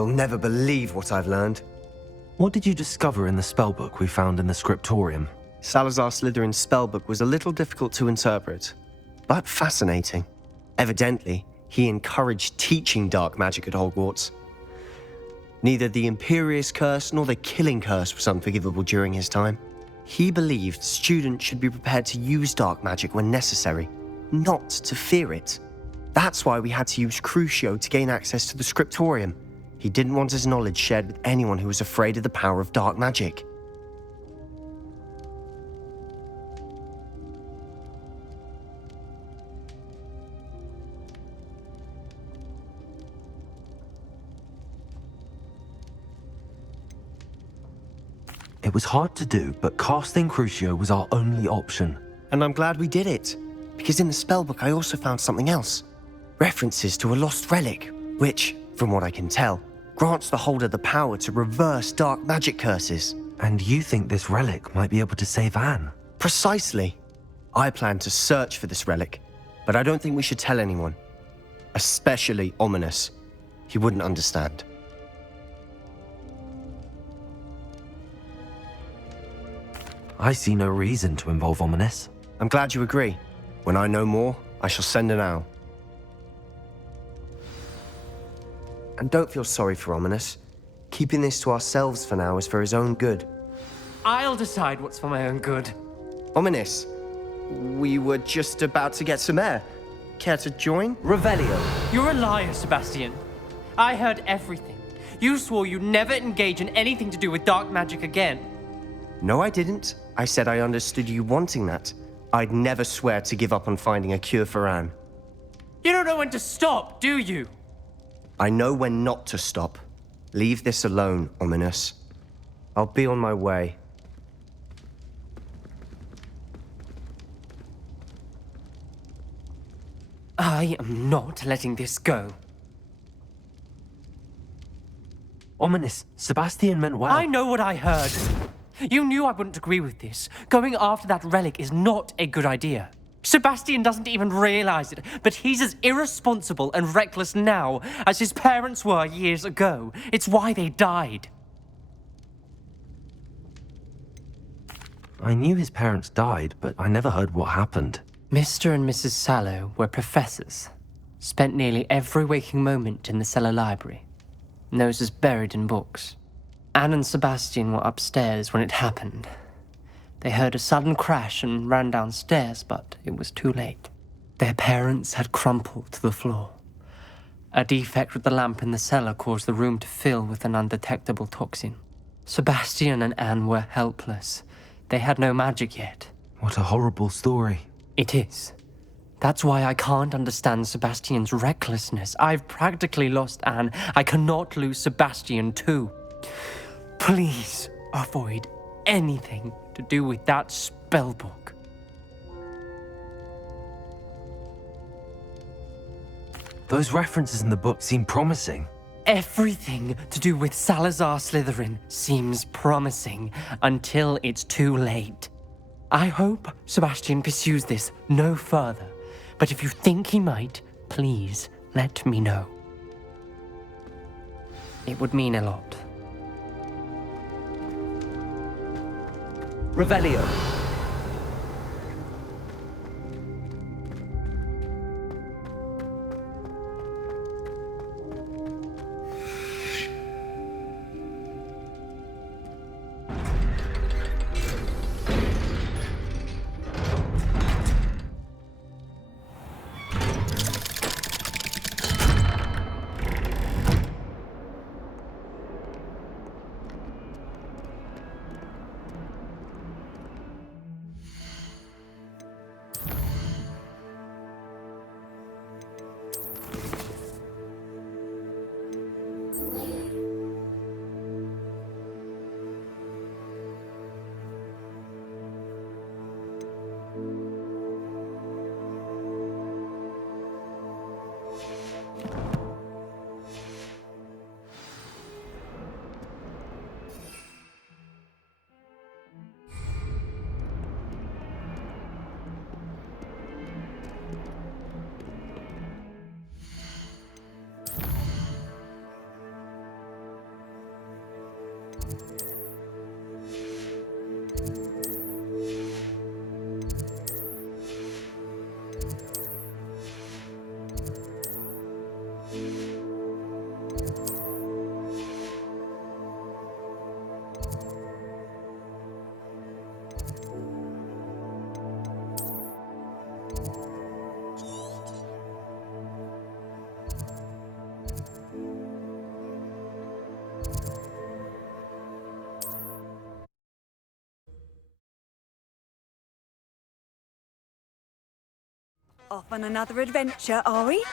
You'll never believe what I've learned. What did you discover in the spellbook we found in the scriptorium? Salazar Slytherin's spellbook was a little difficult to interpret, but fascinating. Evidently, he encouraged teaching dark magic at Hogwarts. Neither the Imperious Curse nor the Killing Curse was unforgivable during his time. He believed students should be prepared to use dark magic when necessary, not to fear it. That's why we had to use Crucio to gain access to the scriptorium. He didn't want his knowledge shared with anyone who was afraid of the power of dark magic. It was hard to do, but casting Crucio was our only option. And I'm glad we did it, because in the spellbook I also found something else. References to a lost relic, which, from what I can tell, grants the holder the power to reverse dark magic curses. And you think this relic might be able to save Anne? Precisely. I plan to search for this relic, but I don't think we should tell anyone. Especially Ominous. He wouldn't understand. I see no reason to involve Ominous. I'm glad you agree. When I know more, I shall send an owl. And don't feel sorry for Ominous. Keeping this to ourselves for now is for his own good. I'll decide what's for my own good. Ominous, we were just about to get some air. Care to join? Revelio. You're a liar, Sebastian. I heard everything. You swore you'd never engage in anything to do with dark magic again. No, I didn't. I said I understood you wanting that. I'd never swear to give up on finding a cure for Anne. You don't know when to stop, do you? I know when not to stop. Leave this alone, Ominous. I'll be on my way. I am not letting this go. Ominous, Sebastian meant well. I know what I heard. You knew I wouldn't agree with this. Going after that relic is not a good idea. Sebastian doesn't even realize it, but he's as irresponsible and reckless now as his parents were years ago. It's why they died. I knew his parents died, but I never heard what happened. Mr. and Mrs. Sallow were professors. Spent nearly every waking moment in the cellar library. Noses buried in books. Anne and Sebastian were upstairs when it happened. They heard a sudden crash and ran downstairs, but it was too late. Their parents had crumpled to the floor. A defect with the lamp in the cellar caused the room to fill with an undetectable toxin. Sebastian and Anne were helpless. They had no magic yet. What a horrible story. It is. That's why I can't understand Sebastian's recklessness. I've practically lost Anne. I cannot lose Sebastian too. Please avoid anything to do with that spellbook. Those references in the book seem promising. Everything to do with Salazar Slytherin seems promising until it's too late. I hope Sebastian pursues this no further, but if you think he might, please let me know. It would mean a lot. Revelio. Off on another adventure, are we?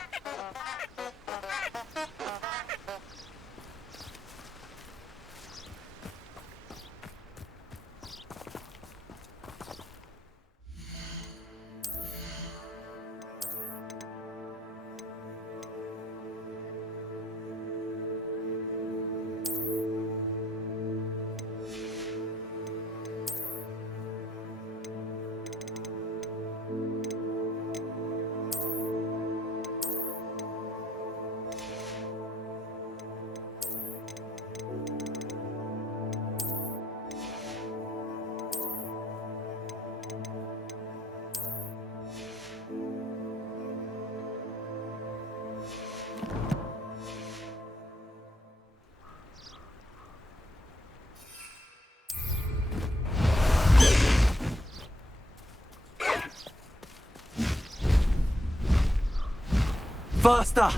Faster!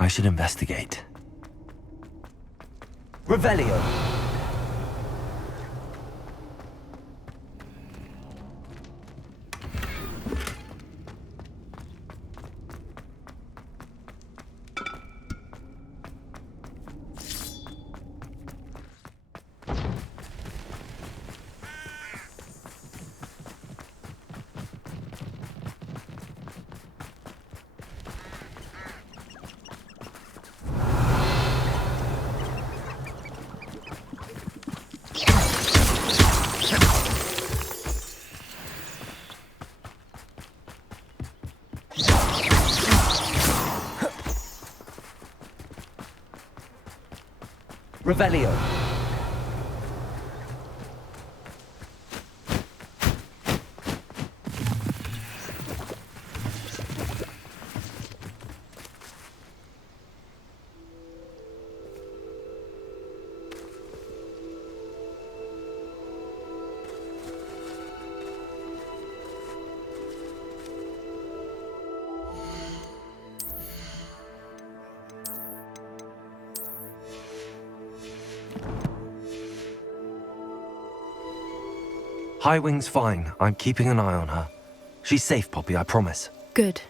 I should investigate. Revelio! Revelio. Highwing's fine. I'm keeping an eye on her. She's safe, Poppy, I promise. Good.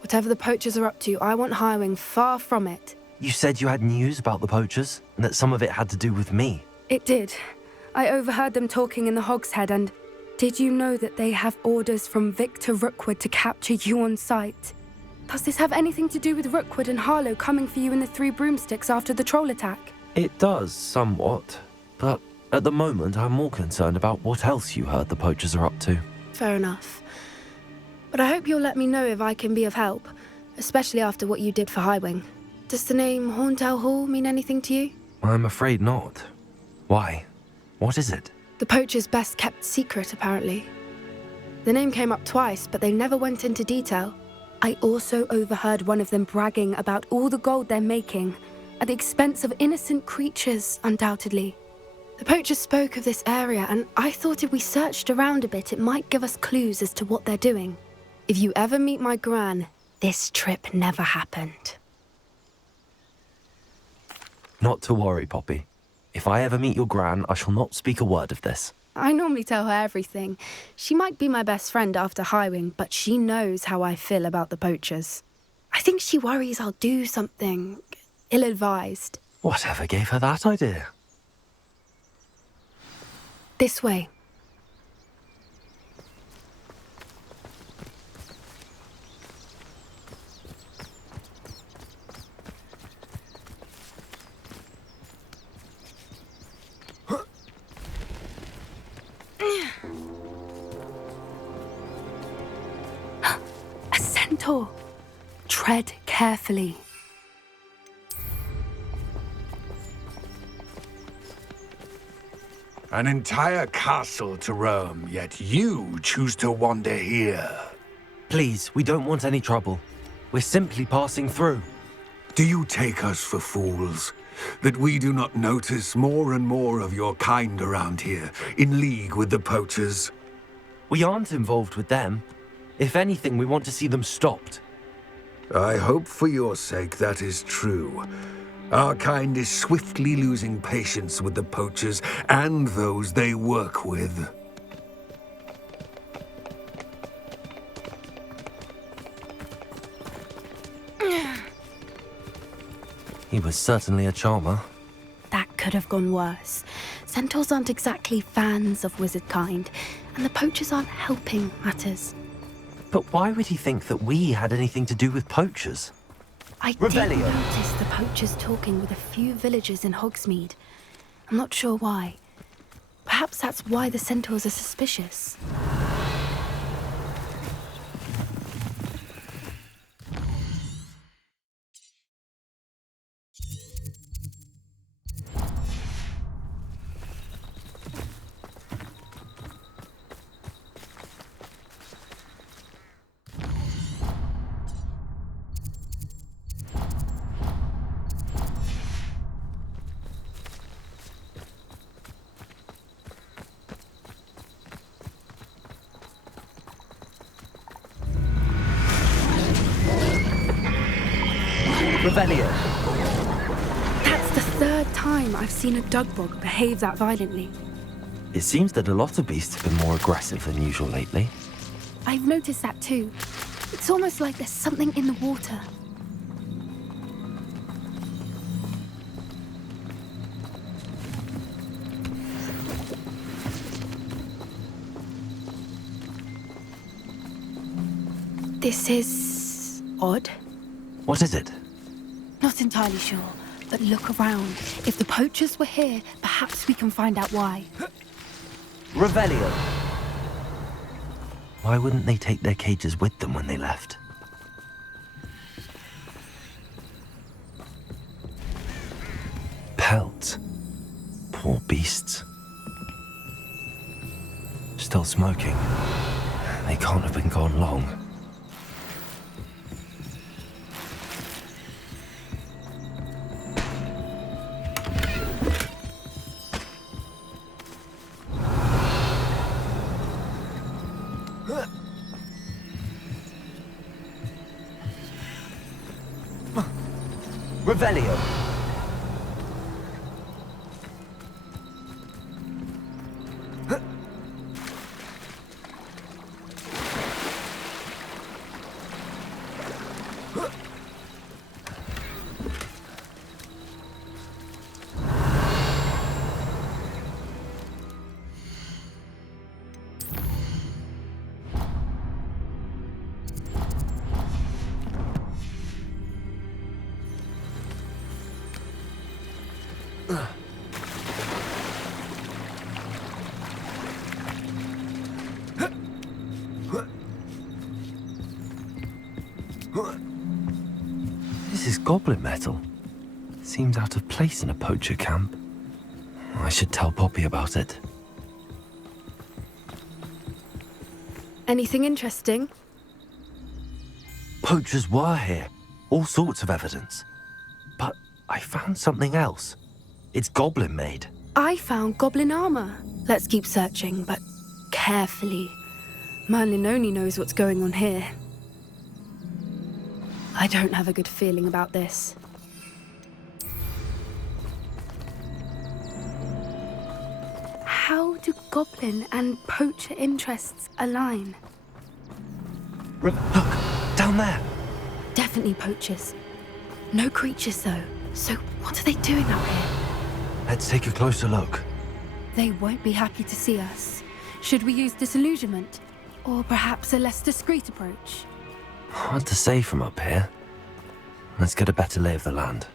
Whatever the poachers are up to, I want Highwing far from it. You said you had news about the poachers, and that some of it had to do with me. It did. I overheard them talking in the Hogshead, and did you know that they have orders from Victor Rookwood to capture you on sight? Does this have anything to do with Rookwood and Harlow coming for you in the Three Broomsticks after the troll attack? It does, somewhat. But at the moment, I'm more concerned about what else you heard the poachers are up to. Fair enough. But I hope you'll let me know if I can be of help, especially after what you did for Highwing. Does the name Horntail Hall mean anything to you? I'm afraid not. Why? What is it? The poacher's best kept secret, apparently. The name came up twice, but they never went into detail. I also overheard one of them bragging about all the gold they're making, at the expense of innocent creatures, undoubtedly. The poacher spoke of this area, and I thought if we searched around a bit, it might give us clues as to what they're doing. If you ever meet my gran, this trip never happened. Not to worry, Poppy. If I ever meet your gran, I shall not speak a word of this. I normally tell her everything. She might be my best friend after Highwing, but she knows how I feel about the poachers. I think she worries I'll do something ill-advised. Whatever gave her that idea? This way. A centaur. Tread carefully. An entire castle to roam, yet you choose to wander here. Please, we don't want any trouble. We're simply passing through. Do you take us for fools? That we do not notice more and more of your kind around here, in league with the poachers? We aren't involved with them. If anything, we want to see them stopped. I hope for your sake that is true. Our kind is swiftly losing patience with the poachers and those they work with. He was certainly a charmer. That could have gone worse. Centaurs aren't exactly fans of wizard kind, and the poachers aren't helping matters. But why would he think that we had anything to do with poachers? I did Revelio. notice the poachers talking with a few villagers in Hogsmeade. I'm not sure why. Perhaps that's why the centaurs are suspicious. Revelio. That's the third time I've seen a dugbog behave that violently. It seems that a lot of beasts have been more aggressive than usual lately. I've noticed that too. It's almost like there's something in the water. This is odd. What is it? Not entirely sure, but look around. If the poachers were here, perhaps we can find out why. Revelio. Why wouldn't they take their cages with them when they left? Pelt. Poor beasts. Still smoking. They can't have been gone long. Revelio. This is goblin metal. Seems out of place in a poacher camp. I should tell Poppy about it. Anything interesting? Poachers were here. All sorts of evidence. But I found something else. It's goblin made. I found goblin armor. Let's keep searching, but carefully. Merlin only knows what's going on here. I don't have a good feeling about this. How do goblin and poacher interests align? Look, down there. Definitely poachers. No creatures, though. So what are they doing up here? Let's take a closer look. They won't be happy to see us. Should we use disillusionment? Or perhaps a less discreet approach? Hard to say from up here. Let's get a better lay of the land.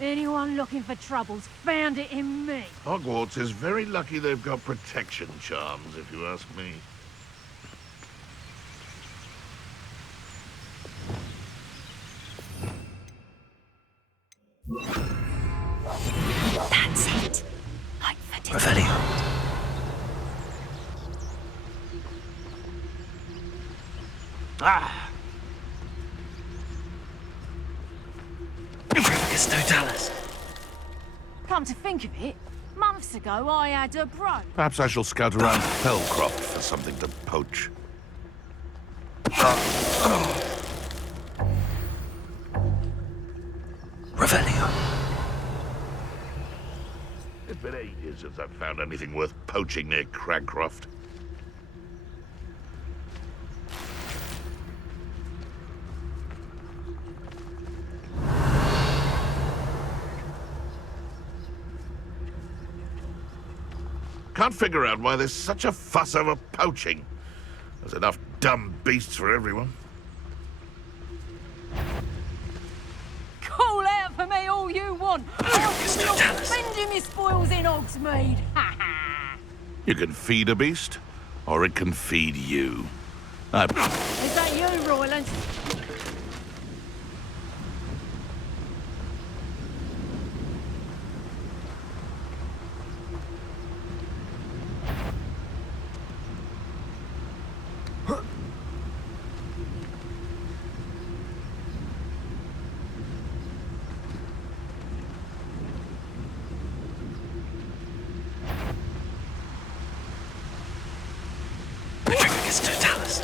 Anyone looking for troubles found it in me. Hogwarts is very lucky they've got protection charms, if you ask me. That's it. Like for Revelio. Ah! Totalis. Come to think of it, months ago I had a bro. Perhaps I shall scout around Fellcroft for something to poach. Revelio. It's been ages since I've found anything worth poaching near Cragcroft. Can't figure out why there's such a fuss over poaching. There's enough dumb beasts for everyone. Call out for me all you want. I'll spending me spoils in Hogsmeade. You can feed a beast, or it can feed you. Is that you, Royland? Totalis.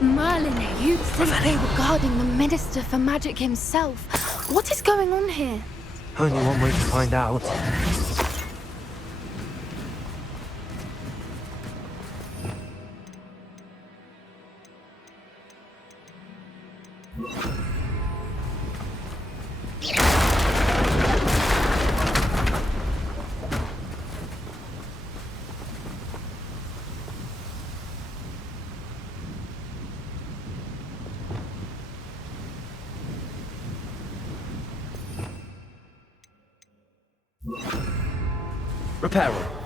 Merlin, you'd think they were guarding the Minister for Magic himself. What is going on here? Only one way to find out. Reparo.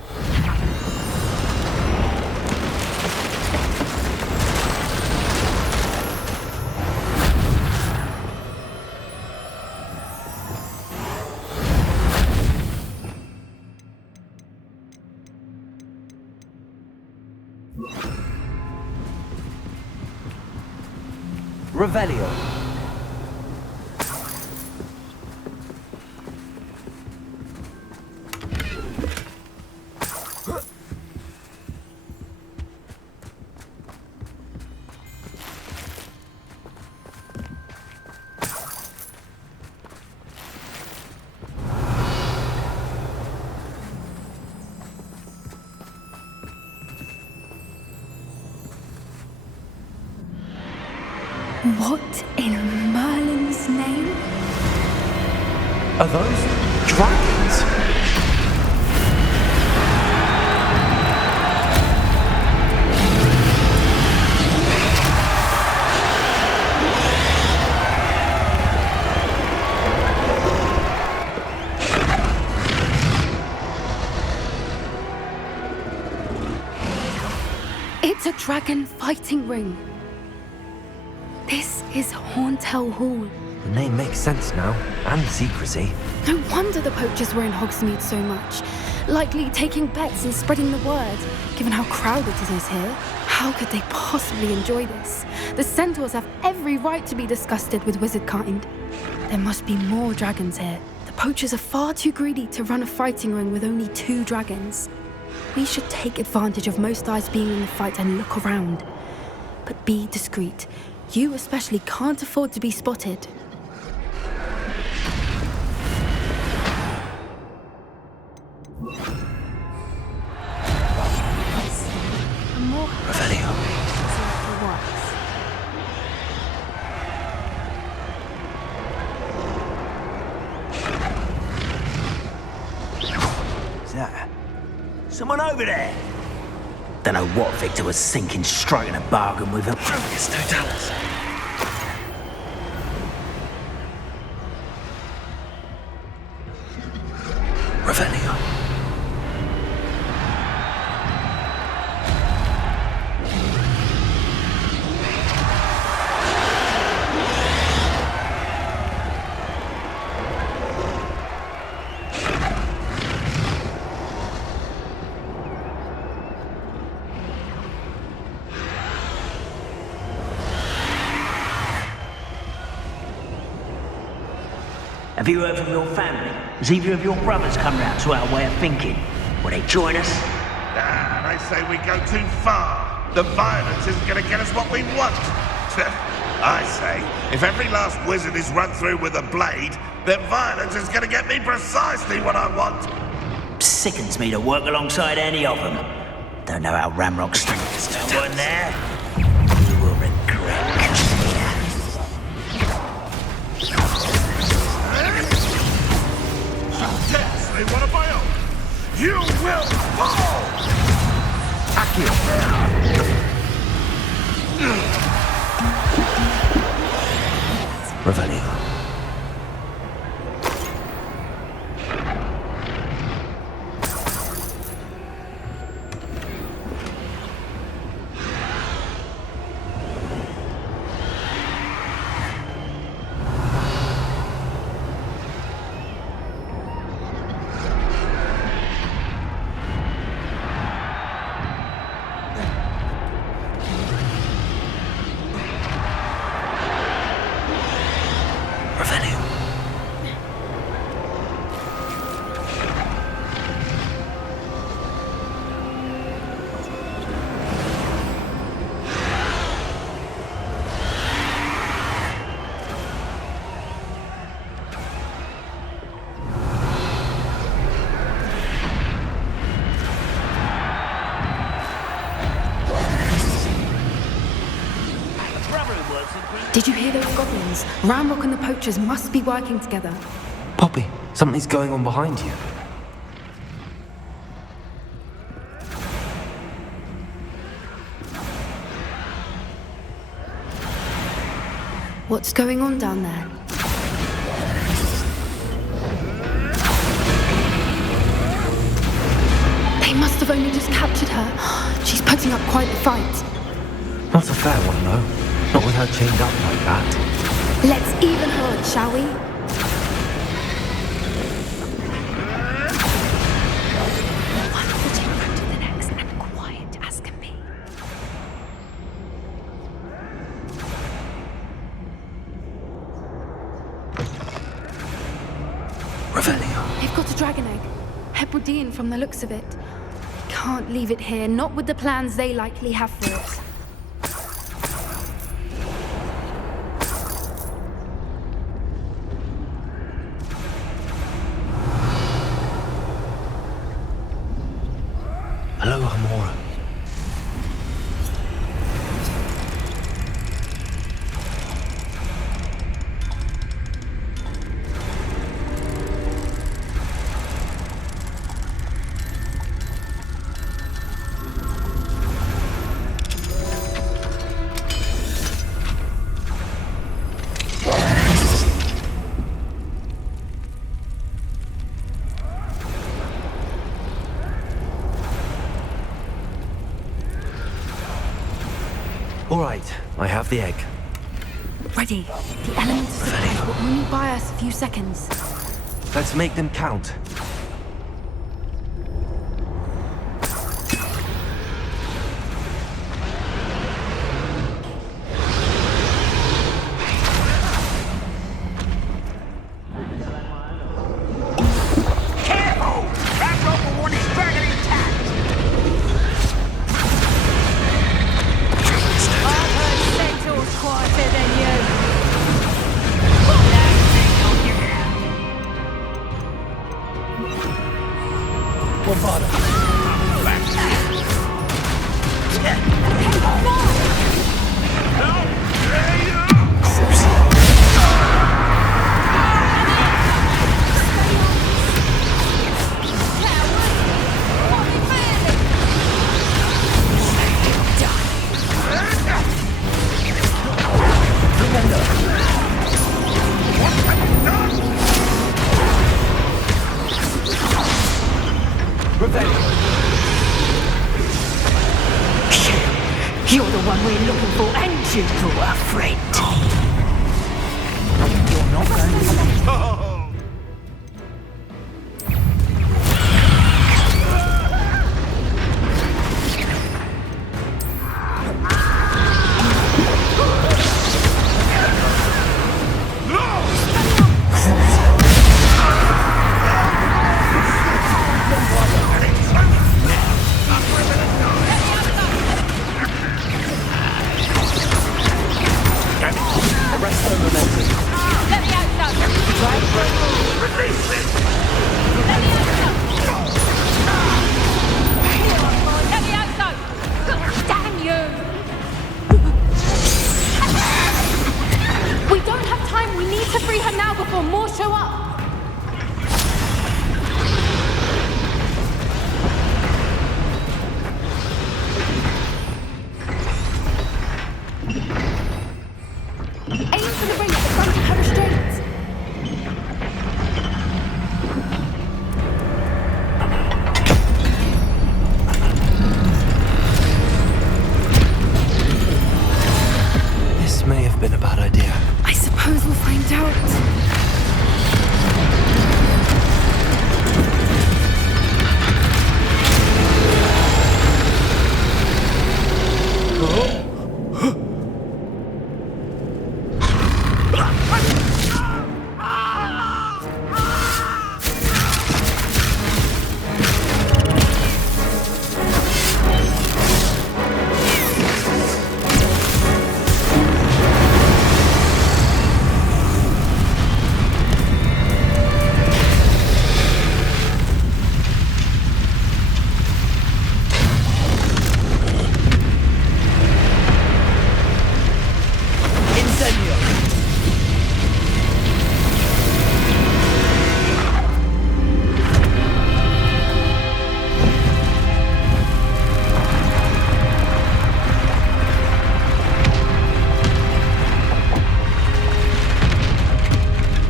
Revelio. What in Merlin's name? Are those dragons? It's a dragon fighting ring. This is Hauntel Hall. The name makes sense now, and secrecy. No wonder the poachers were in Hogsmeade so much. Likely taking bets and spreading the word, given how crowded it is here. How could they possibly enjoy this? The centaurs have every right to be disgusted with wizard kind. There must be more dragons here. The poachers are far too greedy to run a fighting ring with only 2 dragons. We should take advantage of most eyes being in the fight and look around. But be discreet. You especially can't afford to be spotted. Revelio. Is that someone over there? Don't know what Victor was thinking, striking a bargain with him. It's Totalis. Revelio. Have you heard from your family? Has either of your brothers come round to our way of thinking? Will they join us? They say we go too far. The violence isn't going to get us what we want. I say, if every last wizard is run through with a blade, then violence is going to get me precisely what I want. Sickens me to work alongside any of them. Don't know how Ramrock's someone there. You will regret coming here. Densely one of my own. You will fall! Revelio. Did you hear those goblins? Ramrock and the poachers must be working together. Poppy, something's going on behind you. What's going on down there? They must have only just captured her. She's putting up quite the fight. Not a fair one, though. Not with her chained up like that. Let's even her on, shall we? One foot in front of the next and quiet as can be. Revelio. They've got a dragon egg. Hebridean from the looks of it. Can't leave it here, not with the plans they likely have for it. Hello, Amora. All right, I have the egg. Ready. The elements of surprise will only buy us a few seconds. Let's make them count. You're the one we're looking for, and you brought a friend. You're not going to...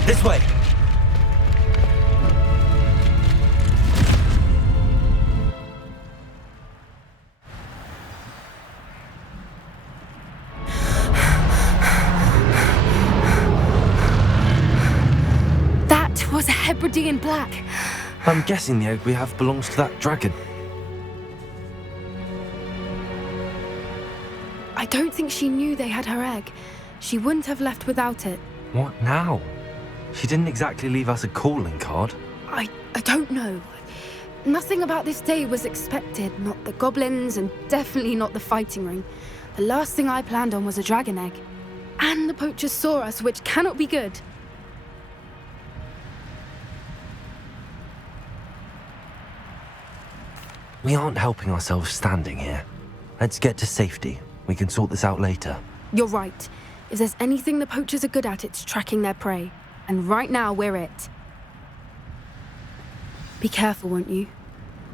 This way! That was a Hebridean black. I'm guessing the egg we have belongs to that dragon. I don't think she knew they had her egg. She wouldn't have left without it. What now? She didn't exactly leave us a calling card. I don't know. Nothing about this day was expected. Not the goblins, and definitely not the fighting ring. The last thing I planned on was a dragon egg. And the poachers saw us, which cannot be good. We aren't helping ourselves standing here. Let's get to safety. We can sort this out later. You're right. If there's anything the poachers are good at, it's tracking their prey. And right now, we're it. Be careful, won't you?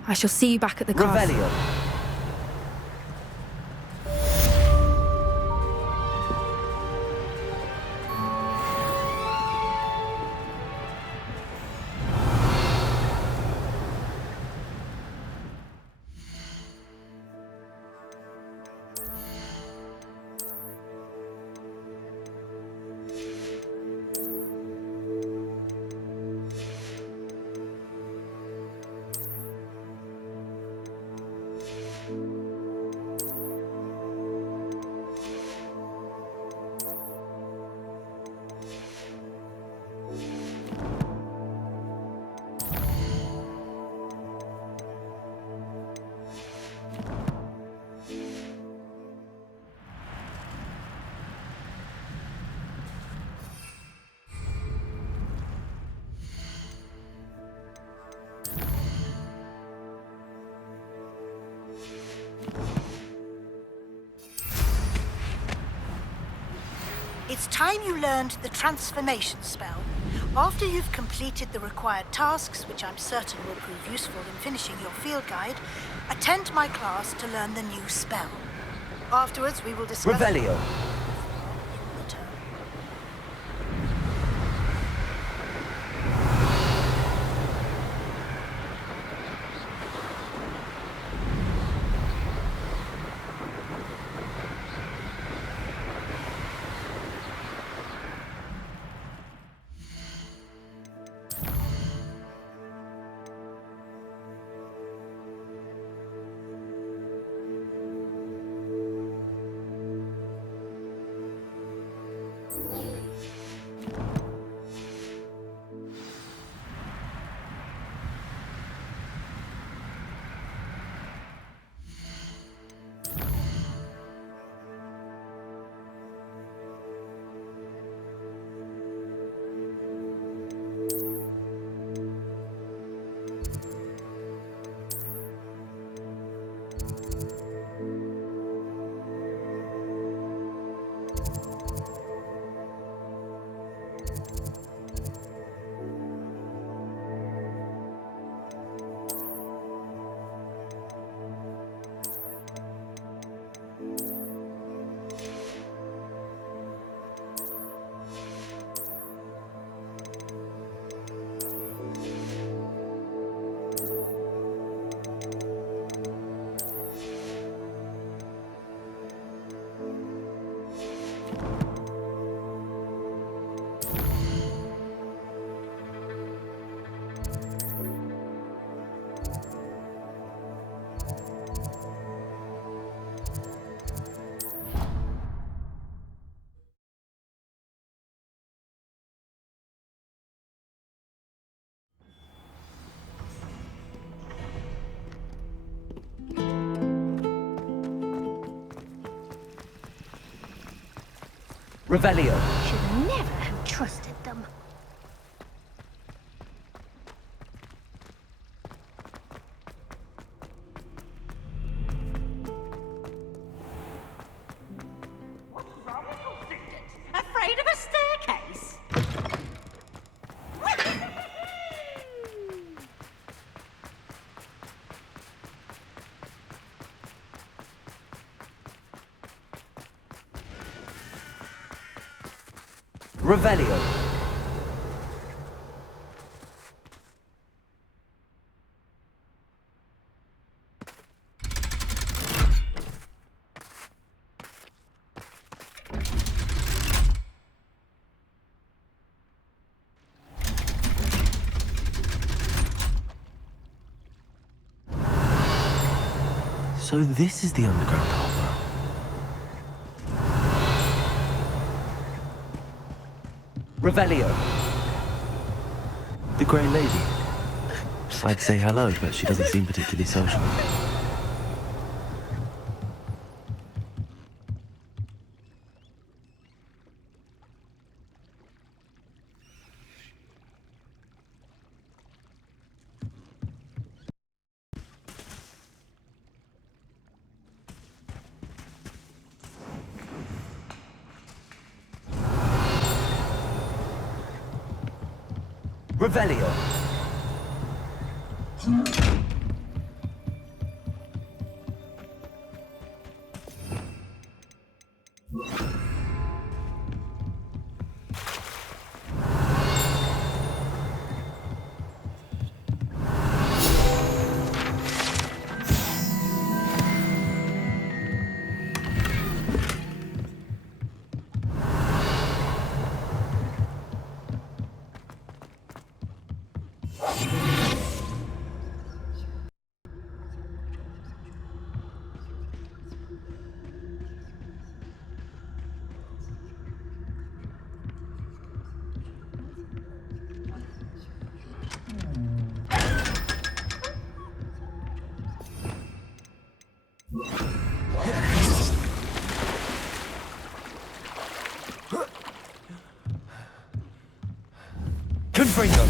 I shall see you back at the castle. Revelio. It's time you learned the transformation spell. After you've completed the required tasks, which I'm certain will prove useful in finishing your field guide, attend my class to learn the new spell. Afterwards, we will discuss... Revelio. In the term. Revelio. Should never have trusted them. What's wrong with your students? Afraid of a staircase? Revelio. So this is the underground harbour. Revelio. The Grey Lady. I'd say hello, but she doesn't seem particularly social. Revelio. Confringo.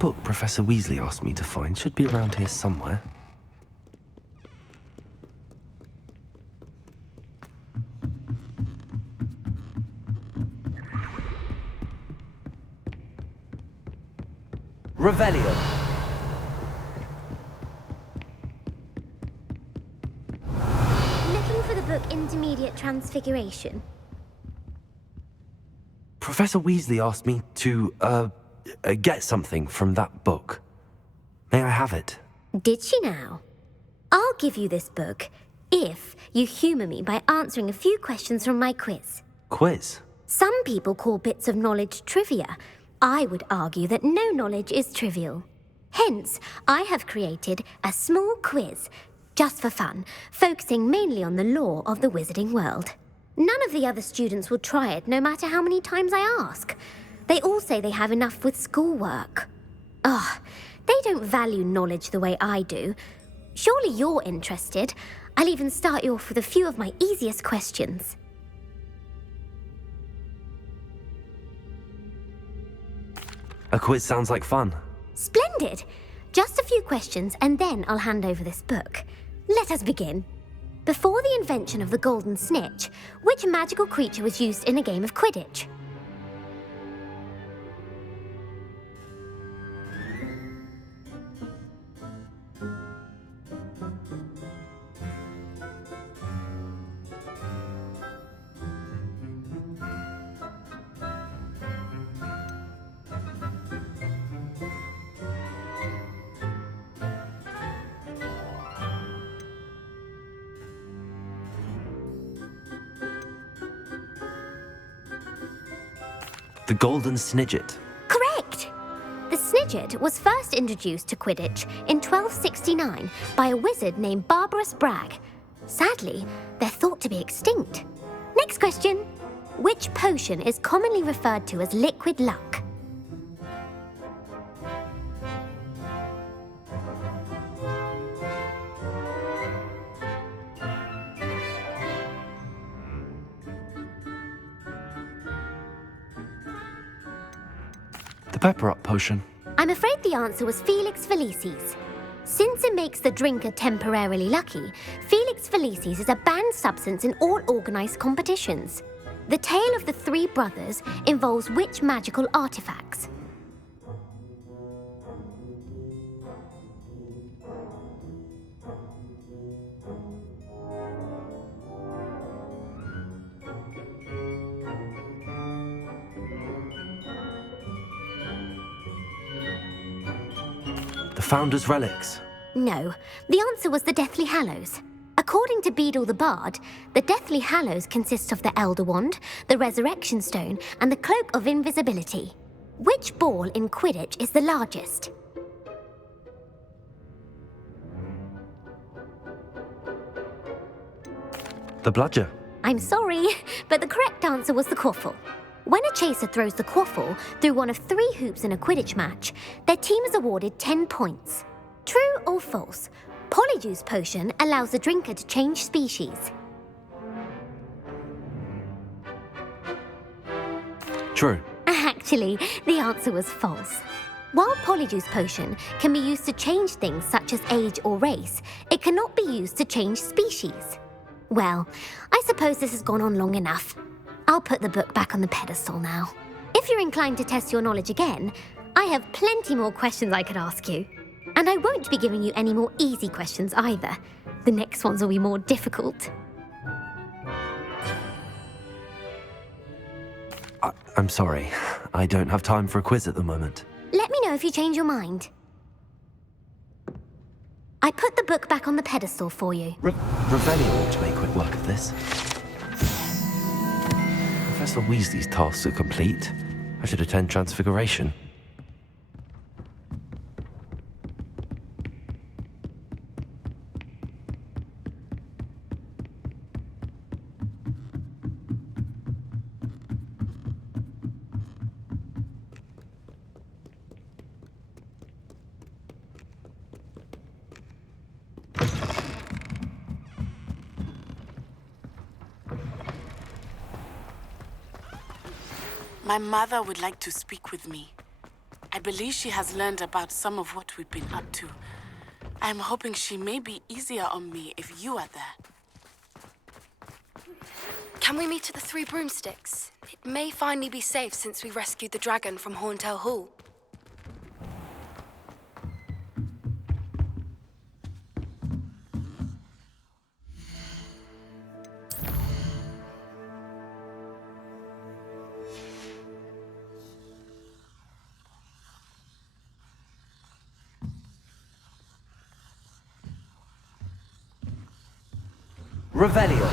book Professor Weasley asked me to find should be around here somewhere. Revelio. Looking for the book Intermediate Transfiguration. Professor Weasley asked me to, get something from that book. May I have it? Did she now? I'll give you this book if you humour me by answering a few questions from my quiz. Quiz? Some people call bits of knowledge trivia. I would argue that no knowledge is trivial. Hence, I have created a small quiz, just for fun, focusing mainly on the lore of the wizarding world. None of the other students will try it, no matter how many times I ask. They all say they have enough with schoolwork. Ugh, they don't value knowledge the way I do. Surely you're interested. I'll even start you off with a few of my easiest questions. A quiz sounds like fun. Splendid! Just a few questions, and then I'll hand over this book. Let us begin. Before the invention of the golden snitch, which magical creature was used in a game of Quidditch? The Golden Snidget. Correct! The Snidget was first introduced to Quidditch in 1269 by a wizard named Barbarous Bragg. Sadly, they're thought to be extinct. Next question. Which potion is commonly referred to as liquid luck? Pepper Up potion. I'm afraid the answer was Felix Felicis. Since it makes the drinker temporarily lucky, Felix Felicis is a banned substance in all organised competitions. The tale of the three brothers involves which magical artifacts? The Founder's Relics. No, the answer was the Deathly Hallows. According to Beadle the Bard, the Deathly Hallows consists of the Elder Wand, the Resurrection Stone, and the Cloak of Invisibility. Which ball in Quidditch is the largest? The Bludger. I'm sorry, but the correct answer was the Quaffle. When a chaser throws the Quaffle through one of 3 hoops in a Quidditch match, their team is awarded 10 points. True or false? Polyjuice Potion allows the drinker to change species. True. Actually, the answer was false. While Polyjuice Potion can be used to change things such as age or race, it cannot be used to change species. Well, I suppose this has gone on long enough. I'll put the book back on the pedestal now. If you're inclined to test your knowledge again, I have plenty more questions I could ask you. And I won't be giving you any more easy questions either. The next ones will be more difficult. I'm sorry. I don't have time for a quiz at the moment. Let me know if you change your mind. I put the book back on the pedestal for you. Revelio ought to make quick work of this. Professor Weasley's tasks are complete. I should attend Transfiguration. My mother would like to speak with me. I believe she has learned about some of what we've been up to. I'm hoping she may be easier on me if you are there. Can we meet at the Three Broomsticks? It may finally be safe since we rescued the dragon from Horntail Hall. Revelio.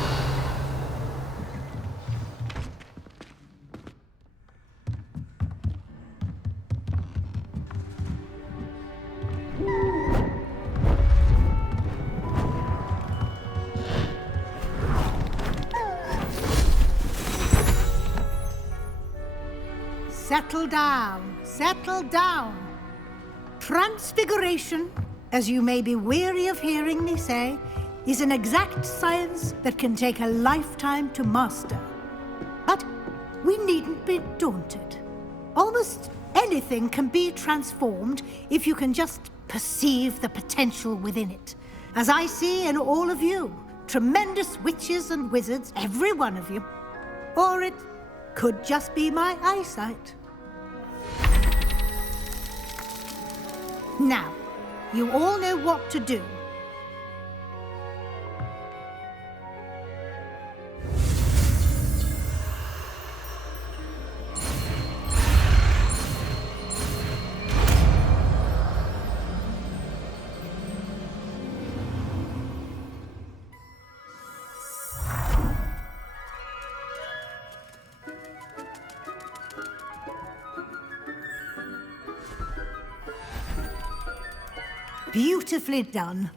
Settle down, settle down. Transfiguration, as you may be weary of hearing me say, is an exact science that can take a lifetime to master. But we needn't be daunted. Almost anything can be transformed if you can just perceive the potential within it. As I see in all of you, tremendous witches and wizards, every one of you. Or it could just be my eyesight. Now, you all know what to do. Beautifully done.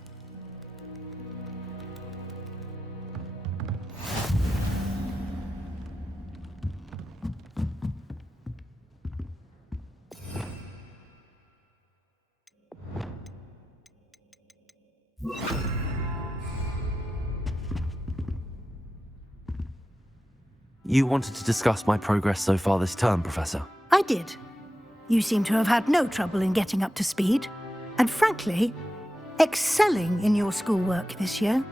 You wanted to discuss my progress so far this term, Professor? I did. You seem to have had no trouble in getting up to speed. And frankly, excelling in your schoolwork this year.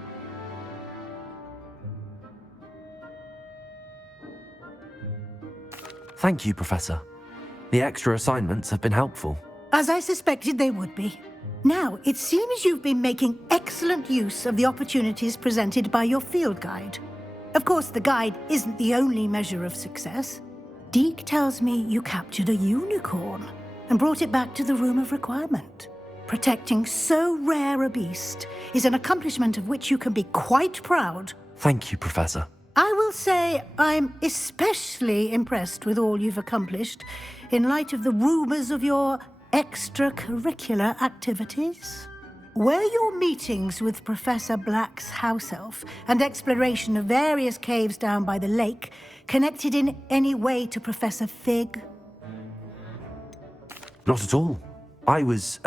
Thank you, Professor. The extra assignments have been helpful. As I suspected they would be. Now, it seems you've been making excellent use of the opportunities presented by your field guide. Of course, the guide isn't the only measure of success. Deke tells me you captured a unicorn and brought it back to the Room of Requirement. Protecting so rare a beast is an accomplishment of which you can be quite proud. Thank you, Professor. I will say I'm especially impressed with all you've accomplished in light of the rumors of your extracurricular activities. Were your meetings with Professor Black's house elf and exploration of various caves down by the lake connected in any way to Professor Fig? Not at all. I was,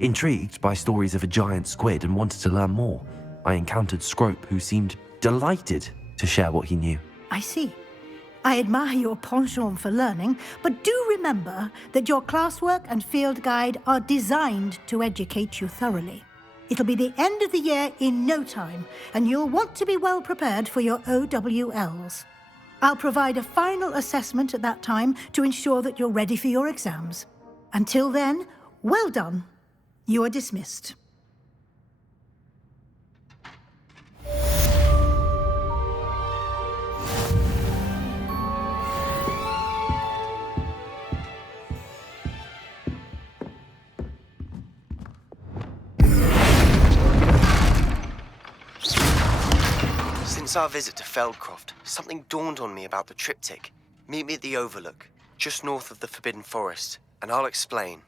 intrigued by stories of a giant squid and wanted to learn more. I encountered Scrope, who seemed delighted to share what he knew. I see. I admire your penchant for learning, but do remember that your classwork and field guide are designed to educate you thoroughly. It'll be the end of the year in no time, and you'll want to be well prepared for your OWLs. I'll provide a final assessment at that time to ensure that you're ready for your exams. Until then, well done. You are dismissed. Since our visit to Feldcroft, something dawned on me about the triptych. Meet me at the Overlook, just north of the Forbidden Forest, and I'll explain.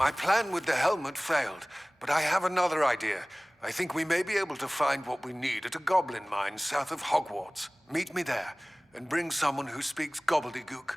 My plan with the helmet failed, but I have another idea. I think we may be able to find what we need at a goblin mine south of Hogwarts. Meet me there, and bring someone who speaks gobbledygook.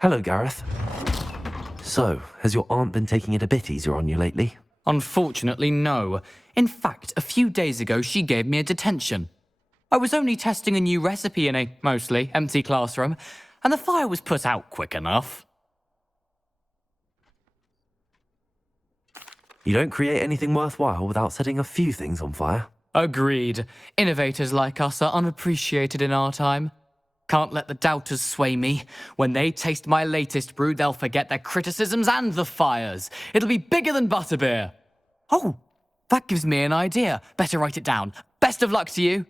Hello, Gareth. So, has your aunt been taking it a bit easier on you lately? Unfortunately, no. In fact, a few days ago, she gave me a detention. I was only testing a new recipe in a mostly empty classroom, and the fire was put out quick enough. You don't create anything worthwhile without setting a few things on fire. Agreed. Innovators like us are unappreciated in our time. Can't let the doubters sway me. When they taste my latest brew, they'll forget their criticisms and the fires. It'll be bigger than butterbeer. Oh, that gives me an idea. Better write it down. Best of luck to you.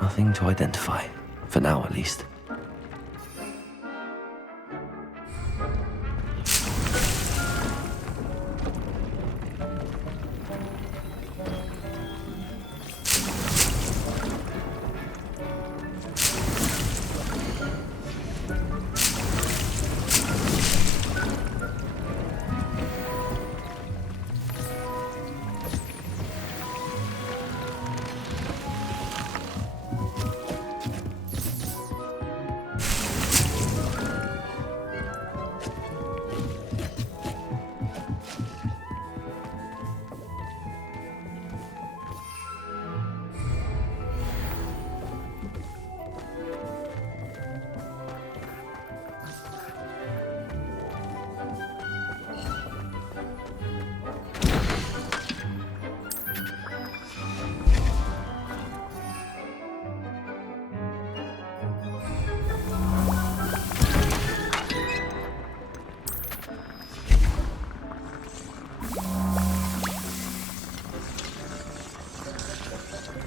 Nothing to identify. For now, at least.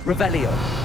Revelio.